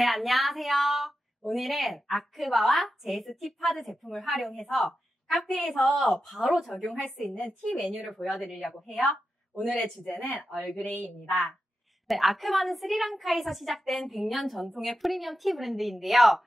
네, 안녕하세요. 오늘은 아크바와 제이스 티파드 제품을 활용해서 카페에서 바로 적용할 수 있는 티 메뉴를 보여드리려고 해요. 오늘의 주제는 얼그레이입니다. 네, 아크바는 스리랑카에서 시작된 100년 전통의 프리미엄 티 브랜드인데요.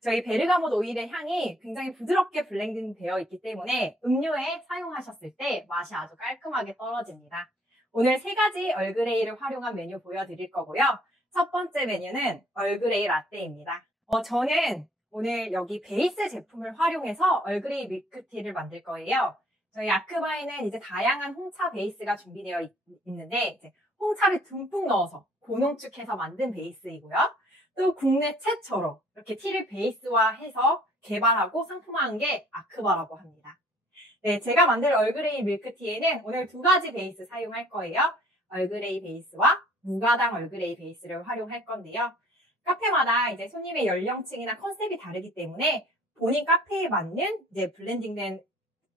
저희 베르가못 오일의 향이 굉장히 부드럽게 블렌딩 되어 있기 때문에 음료에 사용하셨을 때 맛이 아주 깔끔하게 떨어집니다. 오늘 3가지 얼그레이를 활용한 메뉴 보여드릴 거고요. 첫 번째 메뉴는 얼그레이 라떼입니다. 저는 오늘 여기 베이스 제품을 활용해서 얼그레이 밀크티를 만들 거예요. 저희 아크바에는 이제 다양한 홍차 베이스가 준비되어 있는데 이제 홍차를 듬뿍 넣어서 고농축해서 만든 베이스이고요. 또 국내 최초로 이렇게 티를 베이스화해서 개발하고 상품화한 게 아크바라고 합니다. 네, 제가 만들 얼그레이 밀크티에는 오늘 2가지 베이스 사용할 거예요. 얼그레이 베이스와 무가당 얼그레이 베이스를 활용할 건데요. 카페마다 이제 손님의 연령층이나 컨셉이 다르기 때문에 본인 카페에 맞는 이제 블렌딩된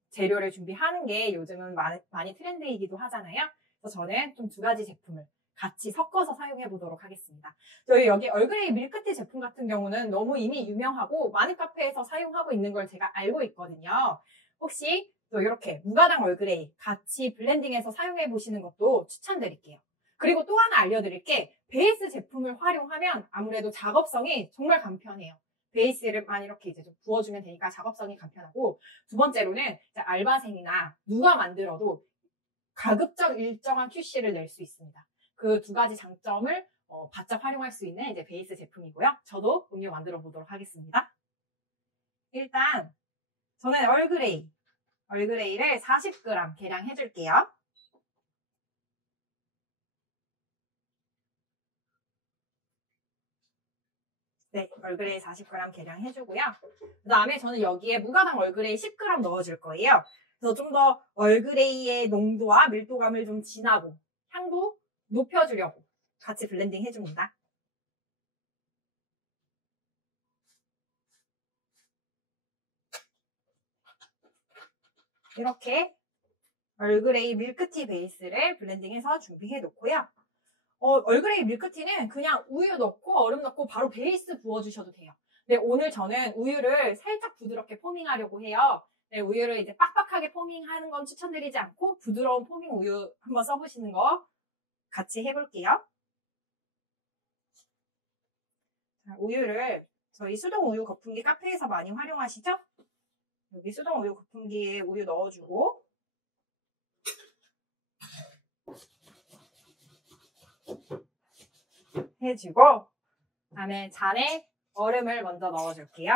재료를 준비하는 게 요즘은 많이 트렌드이기도 하잖아요. 그래서 저는 좀 2가지 제품을 같이 섞어서 사용해 보도록 하겠습니다. 저희 여기 얼그레이 밀크티 제품 같은 경우는 너무 이미 유명하고 많은 카페에서 사용하고 있는 걸 제가 알고 있거든요. 혹시 또 이렇게 무가당 얼그레이 같이 블렌딩해서 사용해 보시는 것도 추천드릴게요. 그리고 또 하나 알려드릴 게 베이스 제품을 활용하면 아무래도 작업성이 정말 간편해요. 베이스를만 이렇게 이제 좀 부어주면 되니까 작업성이 간편하고, 두 번째로는 알바생이나 누가 만들어도 가급적 일정한 QC를 낼 수 있습니다. 그 2가지 장점을 바짝 활용할 수 있는 이제 베이스 제품이고요. 저도 음료 만들어 보도록 하겠습니다. 일단 저는 얼그레이를 40g 계량 해줄게요. 네, 얼그레이 40g 계량 해주고요. 그 다음에 저는 여기에 무가당 얼그레이 10g 넣어줄 거예요. 그래서 좀 더 얼그레이의 농도와 밀도감을 좀 진하고 향도 높여주려고 같이 블렌딩 해줍니다. 이렇게 얼그레이 밀크티 베이스를 블렌딩해서 준비해 놓고요. 얼그레이 밀크티는 그냥 우유 넣고 얼음 넣고 바로 베이스 부어주셔도 돼요. 근데 오늘 저는 우유를 살짝 부드럽게 포밍하려고 해요. 네, 우유를 이제 빡빡하게 포밍하는 건 추천드리지 않고 부드러운 포밍 우유 한번 써보시는 거 같이 해볼게요. 자, 우유를 저희 수동 우유 거품기 카페에서 많이 활용하시죠? 여기 수동 우유 거품기에 우유 넣어주고 해주고, 그다음에 잔에 얼음을 먼저 넣어줄게요.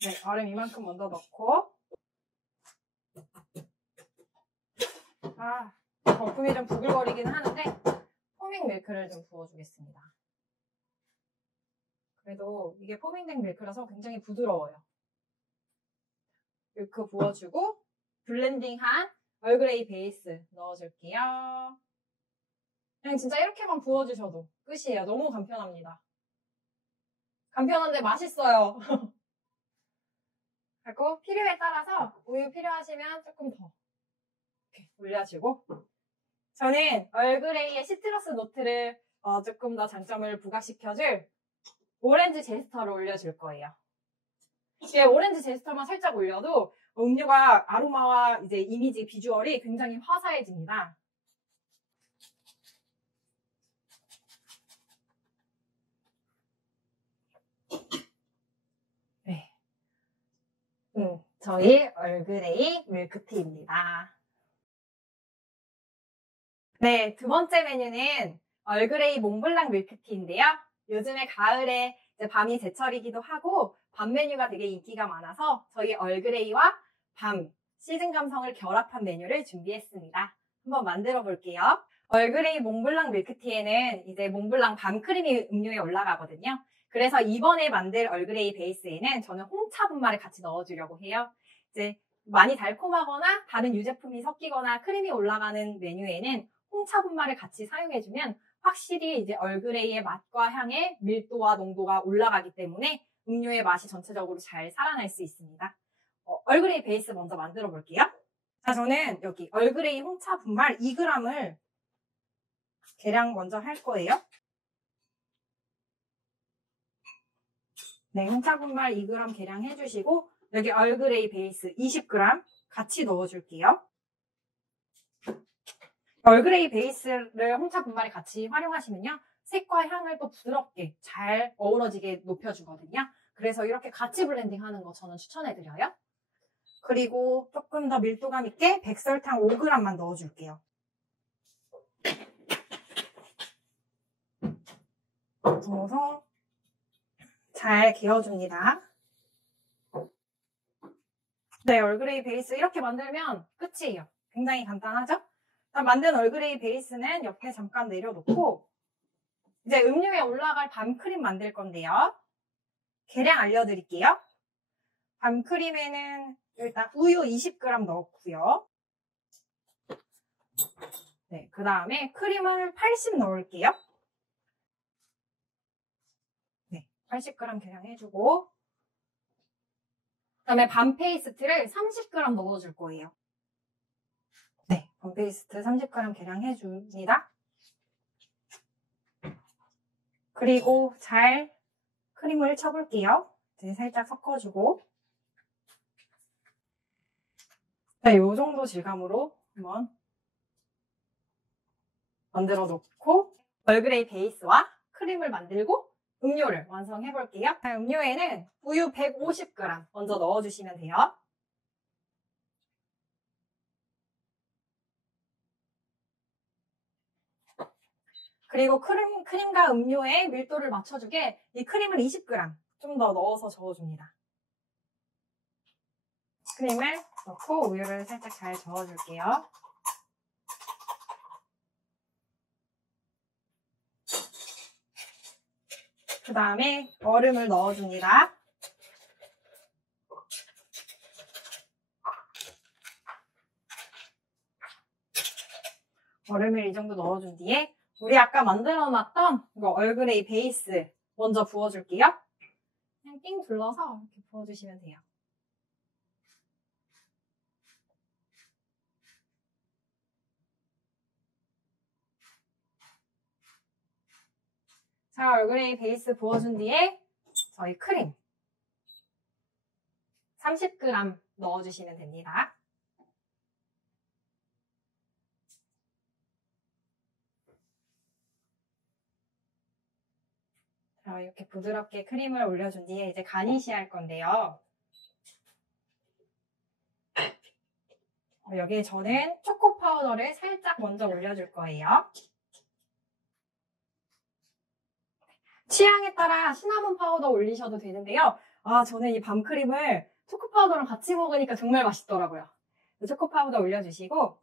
네, 얼음 이만큼 먼저 넣고, 거품이 좀 부글거리긴 하는데 포밍 밀크를 좀 부어주겠습니다. 그래도 이게 포밍된 밀크라서 굉장히 부드러워요. 밀크 부어주고 블렌딩한 얼그레이 베이스 넣어줄게요. 그냥 진짜 이렇게만 부어주셔도 끝이에요. 너무 간편합니다. 간편한데 맛있어요. 그리고 필요에 따라서 우유 필요하시면 조금 더 이렇게 올려주고, 저는 얼그레이의 시트러스 노트를 조금 더 장점을 부각시켜줄 오렌지 제스터를 올려줄 거예요. 이게 오렌지 제스터만 살짝 올려도 음료가 아로마와 이제 이미지 비주얼이 굉장히 화사해집니다. 네. 저희 얼그레이 밀크티입니다. 네, 2번째 메뉴는 얼그레이 몽블랑 밀크티인데요. 요즘에 가을에 이제 밤이 제철이기도 하고 밤 메뉴가 되게 인기가 많아서 저희 얼그레이와 밤 시즌 감성을 결합한 메뉴를 준비했습니다. 한번 만들어 볼게요. 얼그레이 몽블랑 밀크티에는 이제 몽블랑 밤 크림이 음료에 올라가거든요. 그래서 이번에 만들 얼그레이 베이스에는 저는 홍차 분말을 같이 넣어주려고 해요. 이제 많이 달콤하거나 다른 유제품이 섞이거나 크림이 올라가는 메뉴에는 홍차 분말을 같이 사용해주면 확실히 이제 얼그레이의 맛과 향의 밀도와 농도가 올라가기 때문에 음료의 맛이 전체적으로 잘 살아날 수 있습니다. 얼그레이 베이스 먼저 만들어 볼게요. 자, 저는 여기 얼그레이 홍차 분말 2g을 계량 먼저 할 거예요. 네, 홍차 분말 2g 계량 해주시고 여기 얼그레이 베이스 20g 같이 넣어줄게요. 얼그레이 베이스를 홍차 분말에 같이 활용하시면요. 색과 향을 또 부드럽게 잘 어우러지게 높여주거든요. 그래서 이렇게 같이 블렌딩하는 거 저는 추천해드려요. 그리고 조금 더 밀도감 있게 백설탕 5g만 넣어줄게요. 넣어서 잘 개어줍니다. 네, 얼그레이 베이스 이렇게 만들면 끝이에요. 굉장히 간단하죠? 일단 만든 얼그레이 베이스는 옆에 잠깐 내려놓고 이제 음료에 올라갈 밤크림 만들 건데요. 계량 알려드릴게요. 밤크림에는 일단 우유 20g 넣고요. 네, 그 다음에 크림을 80 넣을게요. 네, 80g 계량해주고 그 다음에 밤 페이스트를 30g 넣어줄 거예요. 네, 밤 페이스트 30g 계량해줍니다. 그리고 잘 크림을 쳐볼게요. 이제 살짝 섞어주고 네, 이 정도 질감으로 한번 만들어 놓고 얼그레이 베이스와 크림을 만들고 음료를 완성해 볼게요. 음료에는 우유 150g 먼저 넣어주시면 돼요. 그리고 크림과 음료의 밀도를 맞춰주게 이 크림을 20g 좀 더 넣어서 저어줍니다. 크림을 넣고 우유를 살짝 잘 저어줄게요. 그 다음에 얼음을 넣어줍니다. 얼음을 이 정도 넣어준 뒤에 우리 아까 만들어놨던 이거 얼그레이 베이스 먼저 부어줄게요. 그냥 띵 둘러서 이렇게 부어주시면 돼요. 자, 얼그레이 베이스 부어준 뒤에 저희 크림 30g 넣어주시면 됩니다. 자, 이렇게 부드럽게 크림을 올려준 뒤에 이제 가니쉬 할 건데요. 여기에 저는 초코 파우더를 살짝 먼저 올려줄 거예요. 취향에 따라 시나몬 파우더 올리셔도 되는데요. 저는 이 밤크림을 초코 파우더랑 같이 먹으니까 정말 맛있더라고요. 초코 파우더 올려주시고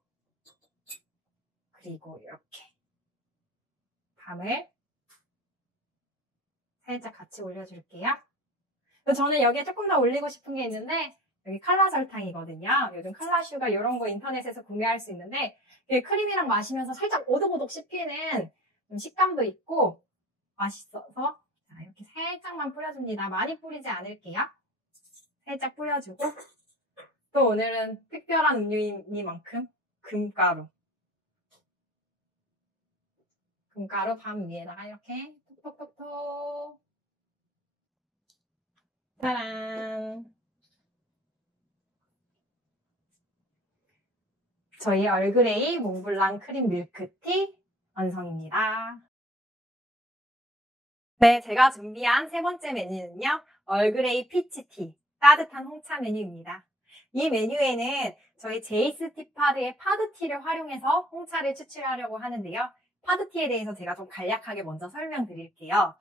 그리고 이렇게 밤을 살짝 같이 올려줄게요. 저는 여기에 조금 더 올리고 싶은 게 있는데 여기 칼라 설탕이거든요. 요즘 칼라슈가 이런 거 인터넷에서 구매할 수 있는데 크림이랑 마시면서 살짝 오독오독 씹히는 식감도 있고 맛있어서 자, 이렇게 살짝만 뿌려줍니다. 많이 뿌리지 않을게요. 살짝 뿌려주고 또 오늘은 특별한 음료이니만큼 금가루 밤 위에다가 이렇게 톡톡톡톡 짜란! 저희 얼그레이 몽블랑 크림 밀크티 완성입니다. 네, 제가 준비한 세 번째 메뉴는요. 얼그레이 피치티, 따뜻한 홍차 메뉴입니다. 이 메뉴에는 저희 제이스 티파드의 파드티를 활용해서 홍차를 추출하려고 하는데요. 파드티에 대해서 제가 좀 간략하게 먼저 설명드릴게요.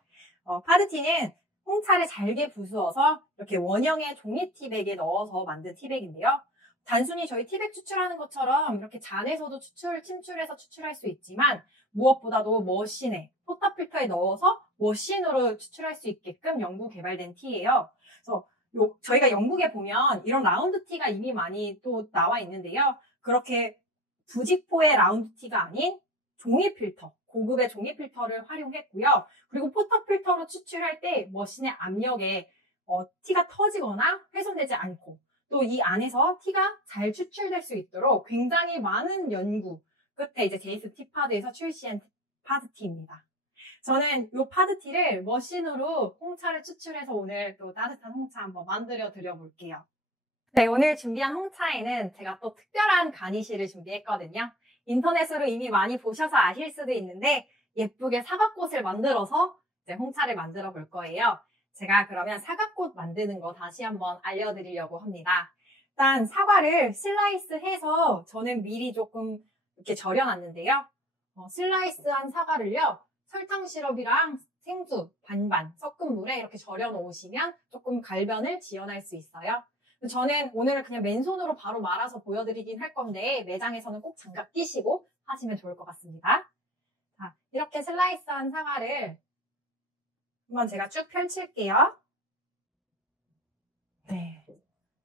파드티는 홍차를 잘게 부수어서 이렇게 원형의 종이 티백에 넣어서 만든 티백인데요. 단순히 저희 티백 추출하는 것처럼 이렇게 잔에서도 침출해서 추출할 수 있지만 무엇보다도 머신에, 포터필터에 넣어서 머신으로 추출할 수 있게끔 연구 개발된 티예요. 그래서 저희가 영국에 보면 이런 라운드 티가 이미 많이 또 나와 있는데요. 그렇게 부직포의 라운드 티가 아닌 종이 필터, 고급의 종이 필터를 활용했고요. 그리고 포터필터로 추출할 때 머신의 압력에 티가 터지거나 훼손되지 않고 또 이 안에서 티가 잘 추출될 수 있도록 굉장히 많은 연구 끝에 이제 제이스 티파드에서 출시한 파드티입니다. 저는 이 파드티를 머신으로 홍차를 추출해서 오늘 또 따뜻한 홍차 한번 만들어 드려 볼게요. 네, 오늘 준비한 홍차에는 제가 또 특별한 가니쉬를 준비했거든요. 인터넷으로 이미 많이 보셔서 아실 수도 있는데 예쁘게 사과꽃을 만들어서 이제 홍차를 만들어 볼 거예요. 제가 그러면 사과꽃 만드는 거 다시 한번 알려드리려고 합니다. 일단 사과를 슬라이스해서 저는 미리 조금 이렇게 절여놨는데요. 슬라이스한 사과를요, 설탕 시럽이랑 생수 반반 섞은 물에 이렇게 절여 놓으시면 조금 갈변을 지연할 수 있어요. 저는 오늘은 그냥 맨손으로 바로 말아서 보여드리긴 할 건데 매장에서는 꼭 장갑 끼시고 하시면 좋을 것 같습니다. 자, 이렇게 슬라이스한 사과를 한번 제가 쭉 펼칠게요. 네,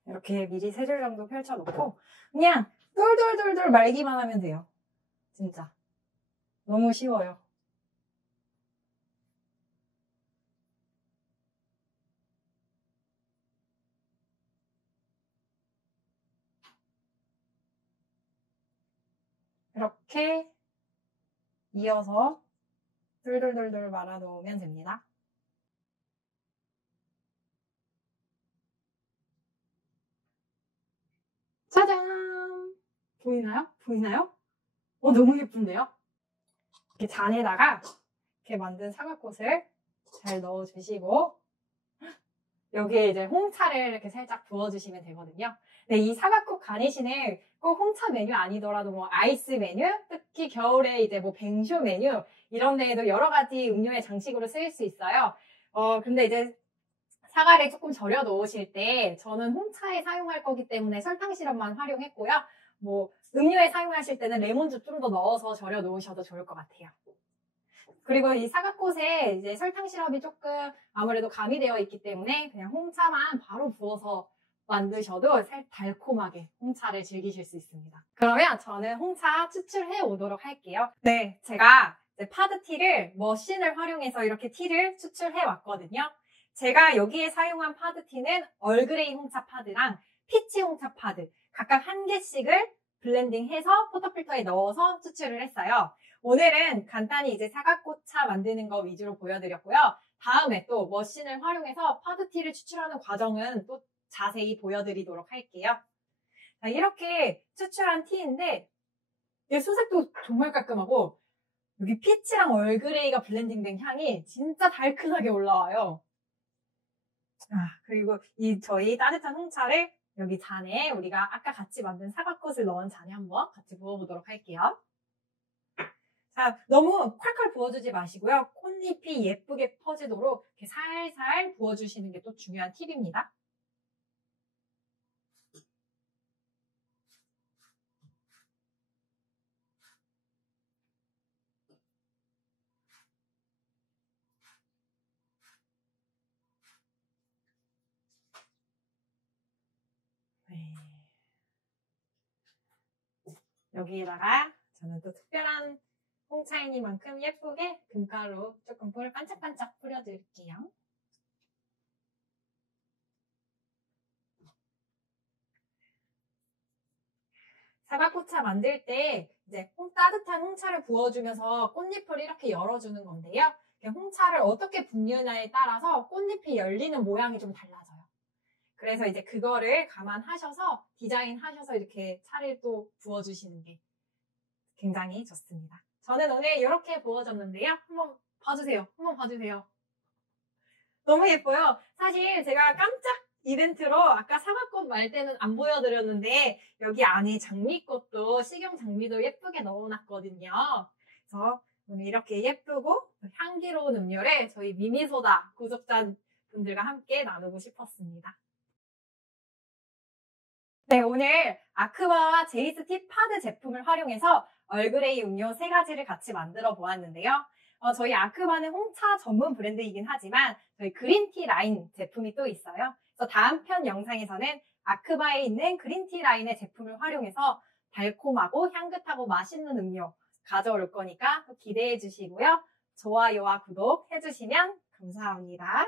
이렇게 미리 3줄 정도 펼쳐놓고 그냥 돌돌돌돌 말기만 하면 돼요. 진짜 너무 쉬워요. 이렇게 이어서 돌돌돌돌 말아 놓으면 됩니다. 짜잔! 보이나요? 보이나요? 너무 예쁜데요? 이렇게 잔에다가 이렇게 만든 사과꽃을 잘 넣어주시고 여기에 이제 홍차를 이렇게 살짝 부어주시면 되거든요. 네, 이 사과꽃 가니쉬는 꼭 홍차 메뉴 아니더라도 뭐 아이스 메뉴, 특히 겨울에 이제 뭐 뱅쇼 메뉴 이런 데에도 여러 가지 음료의 장식으로 쓰일 수 있어요. 근데 이제 사과를 조금 절여 놓으실 때 저는 홍차에 사용할 거기 때문에 설탕 시럽만 활용했고요. 뭐 음료에 사용하실 때는 레몬즙 좀 더 넣어서 절여 놓으셔도 좋을 것 같아요. 그리고 이 사과꽃에 이제 설탕 시럽이 조금 아무래도 가미되어 있기 때문에 그냥 홍차만 바로 부어서 만드셔도 달콤하게 홍차를 즐기실 수 있습니다. 그러면 저는 홍차 추출해 오도록 할게요. 네, 제가 이제 파드티를 머신을 활용해서 이렇게 티를 추출해 왔거든요. 제가 여기에 사용한 파드티는 얼그레이 홍차 파드랑 피치 홍차 파드 각각 한 개씩을 블렌딩해서 포터필터에 넣어서 추출을 했어요. 오늘은 간단히 이제 사과꽃차 만드는 거 위주로 보여드렸고요. 다음에 또 머신을 활용해서 파드티를 추출하는 과정은 또 자세히 보여드리도록 할게요. 자, 이렇게 추출한 티인데 이 수색도 정말 깔끔하고 여기 피치랑 얼그레이가 블렌딩된 향이 진짜 달큰하게 올라와요. 그리고 이 저희 따뜻한 홍차를 여기 잔에 우리가 아까 같이 만든 사과꽃을 넣은 잔에 한번 같이 부어보도록 할게요. 자, 너무 콸콸 부어주지 마시고요. 꽃잎이 예쁘게 퍼지도록 이렇게 살살 부어주시는 게 또 중요한 팁입니다. 네. 여기에다가 저는 또 특별한 홍차이니만큼 예쁘게 금가루 조금 반짝반짝 뿌려드릴게요. 사과꽃차 만들 때 이제 따뜻한 홍차를 부어주면서 꽃잎을 이렇게 열어주는 건데요. 홍차를 어떻게 붓느냐에 따라서 꽃잎이 열리는 모양이 좀 달라져요. 그래서 이제 그거를 감안하셔서 디자인하셔서 이렇게 차를 또 부어주시는 게 굉장히 좋습니다. 저는 오늘 이렇게 부어줬는데요. 한번 봐주세요. 한번 봐주세요. 너무 예뻐요. 사실 제가 깜짝 이벤트로 아까 사과꽃 말 때는 안 보여드렸는데 여기 안에 장미꽃도 식용 장미도 예쁘게 넣어놨거든요. 그래서 오늘 이렇게 예쁘고 향기로운 음료를 저희 미미소다 구독자분들과 함께 나누고 싶었습니다. 네, 오늘 아크바와 제이스 티파드 제품을 활용해서 얼그레이 음료 3가지를 같이 만들어 보았는데요. 저희 아크바는 홍차 전문 브랜드이긴 하지만 저희 그린티 라인 제품이 또 있어요. 그래서 다음 편 영상에서는 아크바에 있는 그린티 라인의 제품을 활용해서 달콤하고 향긋하고 맛있는 음료 가져올 거니까 기대해 주시고요. 좋아요와 구독 해주시면 감사합니다.